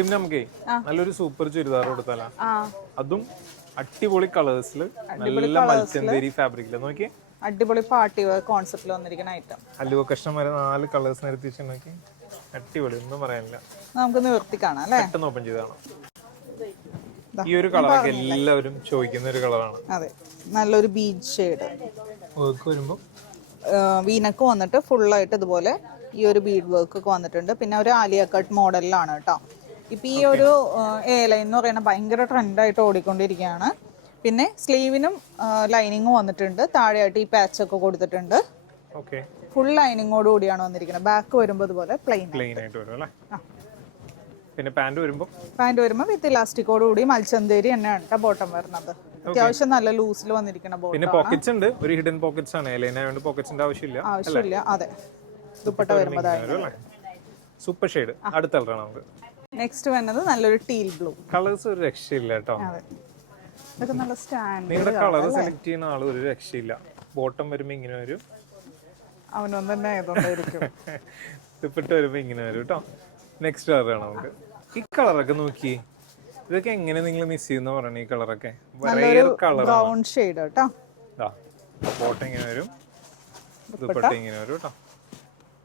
പിന്നെ നമുക്കേ നല്ലൊരു സൂപ്പർ ചുരിദാർ കൊടുത്താലോ? അതും അടിപൊളി കളേഴ്സിൽ നല്ല മൽച്ചന്തേരി ഫാബ്രിക്കില് നോക്കി അടിപൊളി പാർട്ടി വെയർ കോൺസെപ്റ്റിൽ വന്നിരിക്കുന്ന ഐറ്റം. അലുവ കഷ്ണം വരെ 4 കളേഴ്സ് നിരത്തി നോക്കി അടിപൊളി, ഒന്നും പറയാനില്ല. നമുക്ക് നിവർത്തി കാണാം അല്ലേ? പെട്ടെന്ന് ഓപ്പൺ ചെയ്താണ്. ഈ ഒരു കളറൊക്കെ എല്ലാവരും ചോദിക്കുന്ന ഒരു കളറാണ്. അതെ, നല്ലൊരു ബീച്ച് ഷെയ്ഡ് വർക്ക് വരുമ്പോൾ വീനക്ക് വന്നിട്ട് ഫുള്ളായിട്ട് ഇതുപോലെ ഈ ഒരു ബീഡ് വർക്ക് ഒക്കെ വന്നിട്ടുണ്ട്. പിന്നെ ഒരു ആലിയ കട്ട് മോഡലിലാണ് കേട്ടോ. ഇപ്പം ഈ ഒരു എ ലൈൻ എന്ന് പറയുന്നത് ഭയങ്കര ട്രെൻഡായിട്ട് ഓടിക്കൊണ്ടിരിക്കുകയാണ്. പിന്നെ സ്ലീവിനും ലൈനിങ്ങും വന്നിട്ടുണ്ട്. താഴെയായിട്ട് ഈ പാച്ചൊക്കെ കൊടുത്തിട്ടുണ്ട്. ഫുൾ ലൈനിങ്ങോട് കൂടിയാണ് വന്നിരിക്കുന്നത്. ബാക്ക് വരുമ്പോൾ ഇതുപോലെ പ്ലെയിൻ ആയിട്ട് വരും അല്ലേ? പിന്നെ പാന്റ് വരുമ്പോൾ വിത്ത് ഇലാസ്റ്റിക്കോട് കൂടി മൽച്ചന്തേരി തന്നെയാണ് കേട്ടോ ബോട്ടം വരുന്നത്. അത്യാവശ്യം നല്ല ലൂസിൽ വന്നിരിക്കുന്ന ബോട്ടം. പിന്നെ പോക്കറ്റ്സ് ഉണ്ട്, ഒരു ഹിഡൻ പോക്കറ്റ്സ് ആണ്. എലൈനായതുകൊണ്ട് പോക്കറ്റ്സിന്റെ ആവശ്യമില്ല. അതെ, ദുപ്പട്ട വരുമ്പോൾ സൂപ്പർ ഷെയ്ഡ്. അടുത്ത കളറാണ് നമുക്ക് നെക്സ്റ്റ് വരുന്നത്. നല്ലൊരു ടീൽ ബ്ലൂ. കളേഴ്സ് ഒരു രക്ഷയില്ല കേട്ടോ. ഇതൊക്കെ നല്ല സ്റ്റാൻഡ്. നിങ്ങളുടെ കളർ സെലക്ട് ചെയ്യുന്ന ആള് ഒരു രക്ഷയില്ല. ബോട്ടം വരുമ്പോ ഇങ്ങനെ വരും, അവനൊന്നും തന്നെ ആയതുകൊണ്ടായിരിക്കും. ദുപ്പട്ട വരുമ്പോ ഇങ്ങനെ വരും കേട്ടോ. നെക്സ്റ്റ് കളറാണ് നമുക്ക്. ഈ കളറൊക്കെ നോക്കി, ഇതൊക്കെ എങ്ങനെ നിങ്ങൾ മിസ് ചെയ്യുന്ന പറയണ? ഈ കളറൊക്കെ ബ്രൗൺ ഷെയ്ഡ് കേട്ടോ. ബോട്ടം ഇങ്ങനെ വരും, ദുപ്പട്ട ഇങ്ങനെ വരും കേട്ടോ.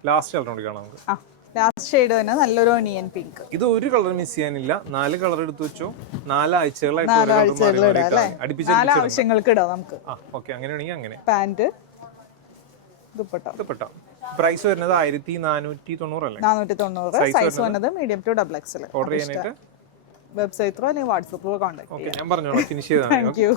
ലാസ്റ്റ് കളർ കൂടി കാണാം നമുക്ക്. ലാസ്റ്റ് ഷെയ്ഡ് തന്നെ നല്ലൊരു ഒനിയൻ പിങ്ക്. ഇത് ഒരു കളർ മിസ് ചെയ്യാനില്ല. 4 കളർ എടുത്തു വെച്ചോ. 4 ആഴ്ചകളായിട്ട് ആവശ്യങ്ങൾക്ക് ഇടാം നമുക്ക്. അങ്ങനെയാണെങ്കിൽ അങ്ങനെ. പാന്റ്, ദുപ്പട്ട. പ്രൈസ് വരുന്നത് 1490 അല്ലേ? 490. സൈസ് വരുന്നത് medium to double XL. Order ചെയ്യാനായിട്ട് വെബ്സൈറ്റ് ത്രൂ അല്ലെങ്കിൽ വാട്സാപ്പ് ത്രൂ കോൺടാക്ട് ചെയ്യാം. ഞാൻ പറഞ്ഞോളാം, ഫിനിഷ് ചെയ്താൽ. Thank U.